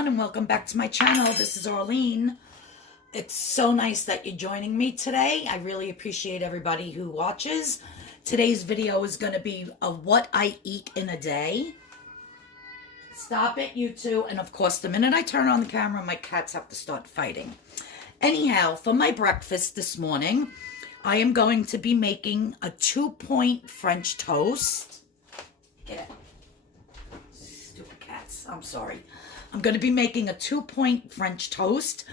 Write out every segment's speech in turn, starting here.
everyone, and welcome back to my channel. This is Arlene. It's so nice that you're joining me today. I really appreciate everybody who watches. Today's video is going to be of what I eat in a day. Stop it, you two. And of course, the minute I turn on the camera, my cats have to start fighting. Anyhow, for my breakfast this morning, I am going to be making a 2-point French toast. Get it. Stupid cats. I'm sorry. I'm going to be making a 2-point French toast.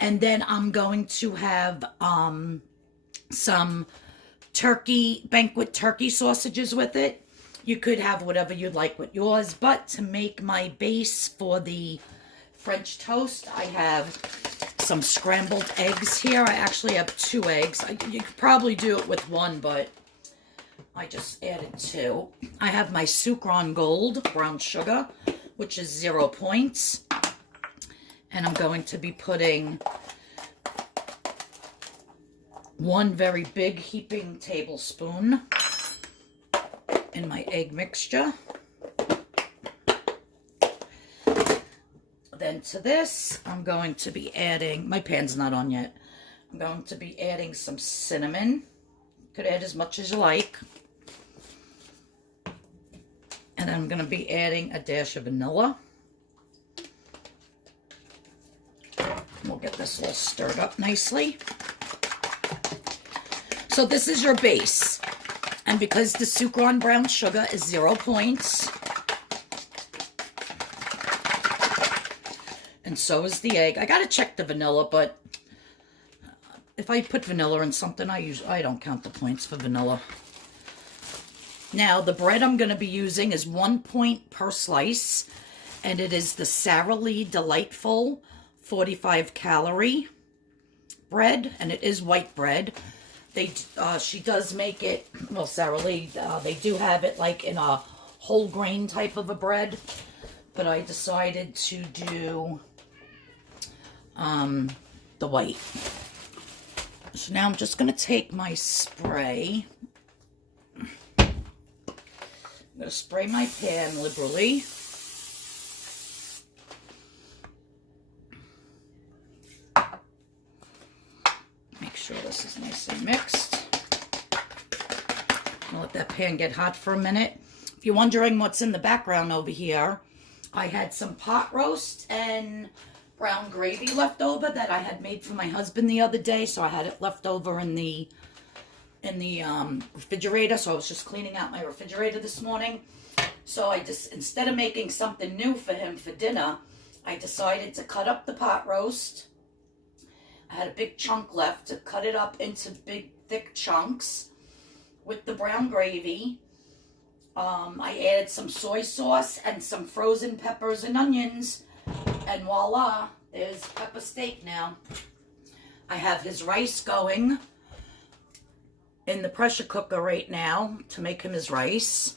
And then I'm going to have some banquet turkey sausages with it. You could have whatever you'd like with yours. But to make my base for the French toast, I have some scrambled eggs here. I actually have 2 eggs. You could probably do it with 1, but I just added 2. I have my Sucron Gold brown sugar, which is 0 points. And I'm going to be putting 1 very big heaping tablespoon in my egg mixture. Then to this, I'm going to be adding, my pan's not on yet, I'm going to be adding some cinnamon. You could add as much as you like. And I'm going to be adding a dash of vanilla. We'll get this all stirred up nicely. So this is your base. And because the Sucron brown sugar is 0 points, and so is the egg. I gotta check the vanilla, but if I put vanilla in something, I don't count the points for vanilla. Now, the bread I'm going to be using is 1 point per slice, and it is the Sara Lee Delightful 45 calorie bread, and it is white bread. She does make it, well, Sara Lee, they do have it like in a whole grain type of a bread, but I decided to do the white. So now I'm just going to take my spray. I'm going to spray my pan liberally. Make sure this is nice and mixed. I'll let that pan get hot for a minute. If you're wondering what's in the background over here, I had some pot roast and brown gravy left over that I had made for my husband the other day, so I had it left over in the refrigerator. So I was just cleaning out my refrigerator this morning. So I just, instead of making something new for him for dinner, I decided to cut up the pot roast. I had a big chunk left to cut it up into big thick chunks with the brown gravy. I added some soy sauce and some frozen peppers and onions, and voila, there's pepper steak now. I have his rice going in the pressure cooker right now to make him his rice.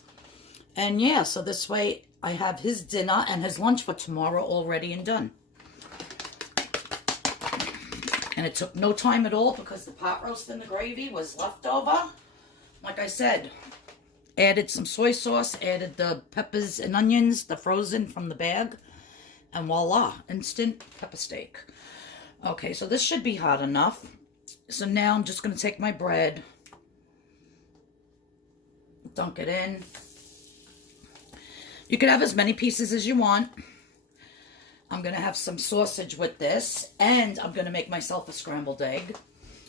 And yeah, so this way I have his dinner and his lunch for tomorrow all ready and done. And it took no time at all because the pot roast and the gravy was left over. Like I said, added some soy sauce, added the peppers and onions, the frozen from the bag, and voila, instant pepper steak. Okay, so this should be hot enough. So now I'm just going to take my bread, dunk it in. You can have as many pieces as you want. I'm going to have some sausage with this, and I'm going to make myself a scrambled egg.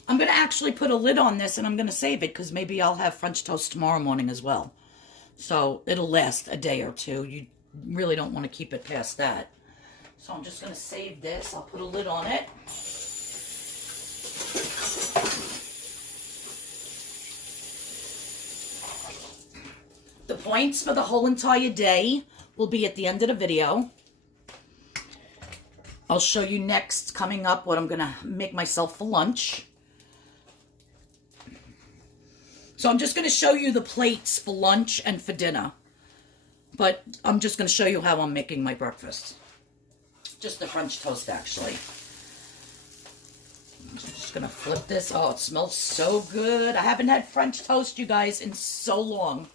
I'm going to actually put a lid on this, and I'm going to save it, because maybe I'll have French toast tomorrow morning as well. So it'll last a day or two. You really don't want to keep it past that. So I'm just going to save this. I'll put a lid on it. The points for the whole entire day will be at the end of the video. I'll show you next, coming up, what I'm going to make myself for lunch. So I'm just going to show you the plates for lunch and for dinner. But I'm just going to show you how I'm making my breakfast. Just the French toast, actually. I'm just going to flip this. Oh, it smells so good. I haven't had French toast, you guys, in so long.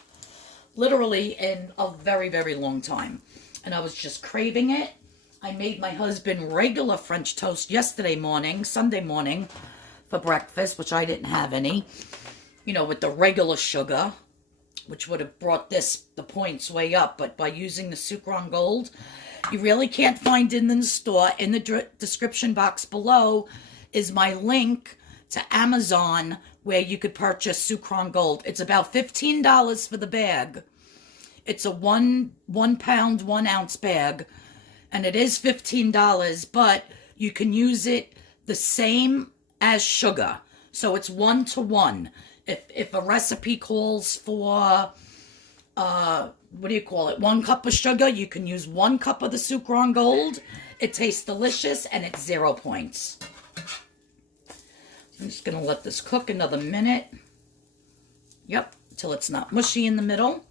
Literally in a very, very long time. And I was just craving it. I made my husband regular French toast yesterday morning, Sunday morning, for breakfast, which I didn't have any, you know, with the regular sugar, which would have brought the points way up. But by using the Sucre on Gold, you really can't find it in the store. In the description box below is my link to Amazon where you could purchase Sucre on Gold. It's about $15 for the bag. It's a one pound, 1 ounce bag, and it is $15, but you can use it the same as sugar. So it's 1 to 1. If a recipe calls for, what do you call it, 1 cup of sugar, you can use 1 cup of the Sucre on Gold. It tastes delicious, and it's 0 points. I'm just going to let this cook another minute. Yep, till it's not mushy in the middle.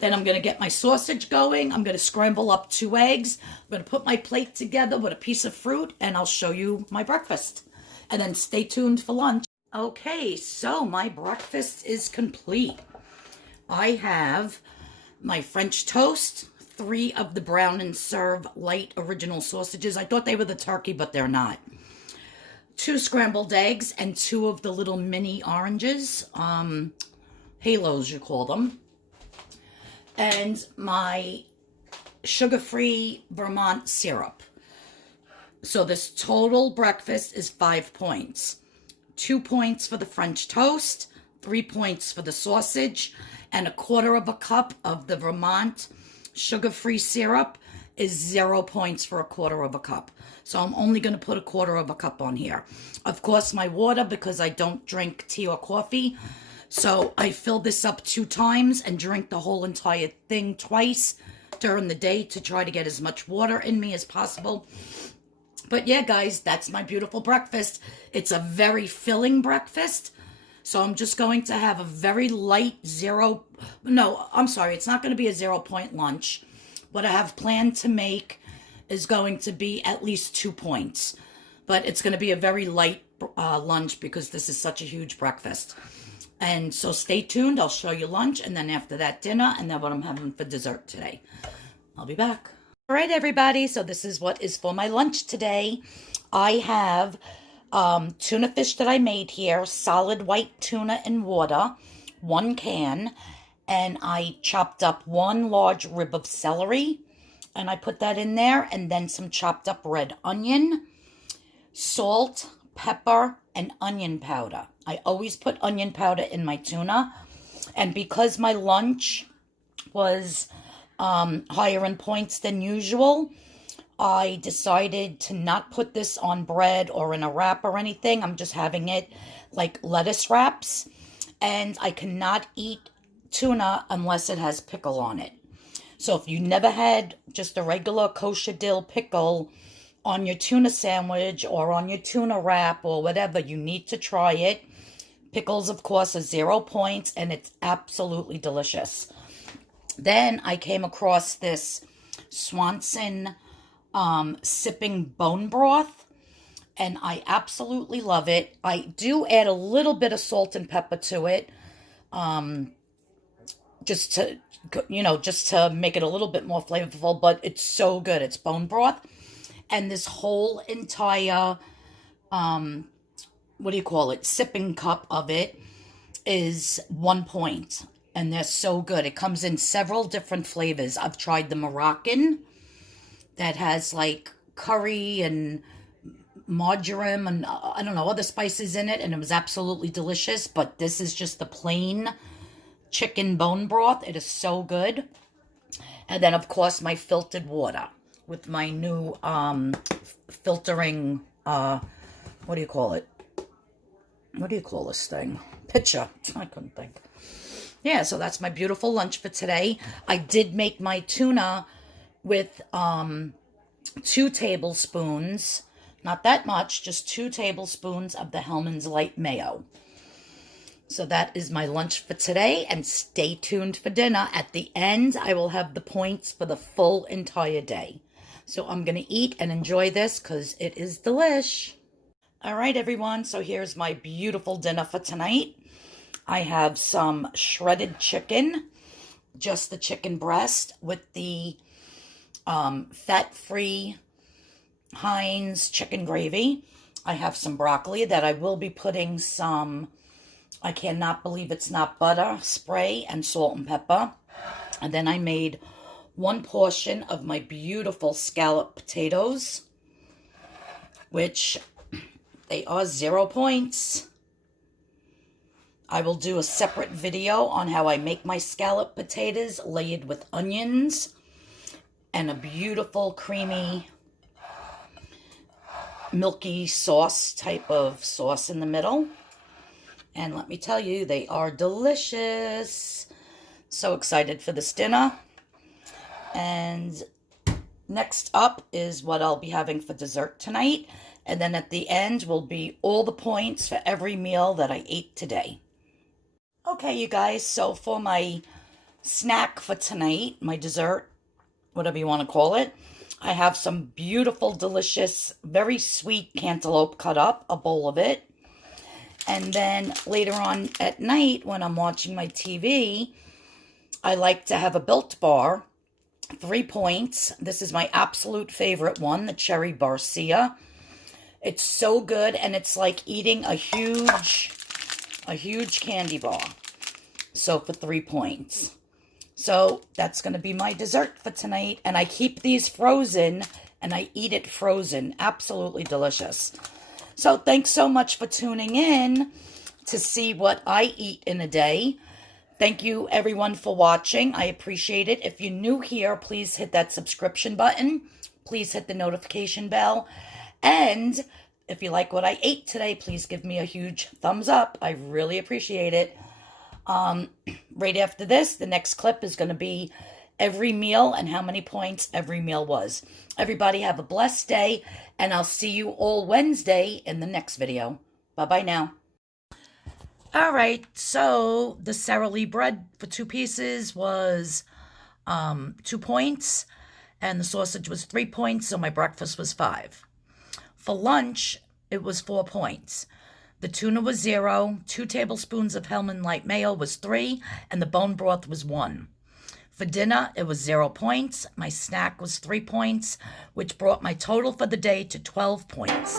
Then I'm going to get my sausage going. I'm going to scramble up 2 eggs. I'm going to put my plate together with a piece of fruit, and I'll show you my breakfast. And then stay tuned for lunch. Okay, so my breakfast is complete. I have my French toast, 3 of the Brown and Serve light original sausages. I thought they were the turkey, but they're not. 2 scrambled eggs and 2 of the little mini oranges, halos you call them. And my sugar-free Vermont syrup. So this total breakfast is 5 points. 2 points for the French toast, 3 points for the sausage, and 1/4 cup of the Vermont sugar-free syrup is 0 points for 1/4 cup. So I'm only going to put 1/4 cup on here. Of course, my water, because I don't drink tea or coffee, so I fill this up 2 times and drink the whole entire thing twice during the day to try to get as much water in me as possible. But yeah, guys, that's my beautiful breakfast. It's a very filling breakfast. So I'm just going to have a very light it's not going to be a 0 point lunch. What I have planned to make is going to be at least 2 points. But it's going to be a very light lunch because this is such a huge breakfast. And so stay tuned. I'll show you lunch, and then after that, dinner, and then what I'm having for dessert today. I'll be back. All right, everybody. So this is what is for my lunch today. I have tuna fish that I made here, solid white tuna in water, 1 can, and I chopped up 1 large rib of celery, and I put that in there, and then some chopped up red onion, salt, pepper, and onion powder. I always put onion powder in my tuna, and because my lunch was higher in points than usual, I decided to not put this on bread or in a wrap or anything. I'm just having it like lettuce wraps, and I cannot eat tuna unless it has pickle on it. So if you never had just a regular kosher dill pickle on your tuna sandwich or on your tuna wrap or whatever, you need to try it. Pickles, of course, are 0 points, and it's absolutely delicious. Then I came across this Swanson sipping bone broth, and I absolutely love it. I do add a little bit of salt and pepper to it, just to make it a little bit more flavorful, but it's so good. It's bone broth. And this whole entire, sipping cup of it is 1 point. And they're so good. It comes in several different flavors. I've tried the Moroccan that has like curry and marjoram and I don't know, other spices in it, and it was absolutely delicious. But this is just the plain chicken bone broth. It is so good. And then, of course, my filtered water with my new filtering, what do you call it? What do you call this thing? Pitcher. I couldn't think. Yeah, so that's my beautiful lunch for today. I did make my tuna with 2 tablespoons, not that much, just 2 tablespoons of the Hellmann's Light Mayo. So that is my lunch for today, and stay tuned for dinner. At the end, I will have the points for the full entire day. So I'm going to eat and enjoy this because it is delish. All right, everyone, so here's my beautiful dinner for tonight. I have some shredded chicken, just the chicken breast with the fat-free Heinz chicken gravy. I have some broccoli that I will be putting some, I cannot believe it's not butter, spray, and salt and pepper. And then I made one portion of my beautiful scallop potatoes, which they are 0 points. I will do a separate video on how I make my scallop potatoes layered with onions and a beautiful creamy milky sauce type of sauce in the middle. And let me tell you, they are delicious. So excited for this dinner. And next up is what I'll be having for dessert tonight. And then at the end will be all the points for every meal that I ate today. Okay, you guys, so for my snack for tonight, my dessert, whatever you want to call it, I have some beautiful, delicious, very sweet cantaloupe cut up, a bowl of it. And then later on at night when I'm watching my TV, I like to have a Built Bar, 3 points. This is my absolute favorite one, the Cherry Barcia. It's so good, and it's like eating a huge candy bar. So for 3 points. So that's going to be my dessert for tonight. And I keep these frozen and I eat it frozen. Absolutely delicious. So thanks so much for tuning in to see what I eat in a day. Thank you everyone for watching. I appreciate it. If you're new here, please hit that subscription button. Please hit the notification bell. And if you like what I ate today, please give me a huge thumbs up. I really appreciate it. Right after this, the next clip is going to be every meal and how many points every meal was. Everybody have a blessed day, and I'll see you all Wednesday in the next video. Bye-bye now. All right, so the Sara Lee bread for 2 pieces was 2 points, and the sausage was 3 points, so my breakfast was 5. For lunch, it was 4 points. The tuna was 0, 2 tablespoons of Hellman Light Mayo was 3, and the bone broth was 1. For dinner, it was 0 points. My snack was 3 points, which brought my total for the day to 12 points.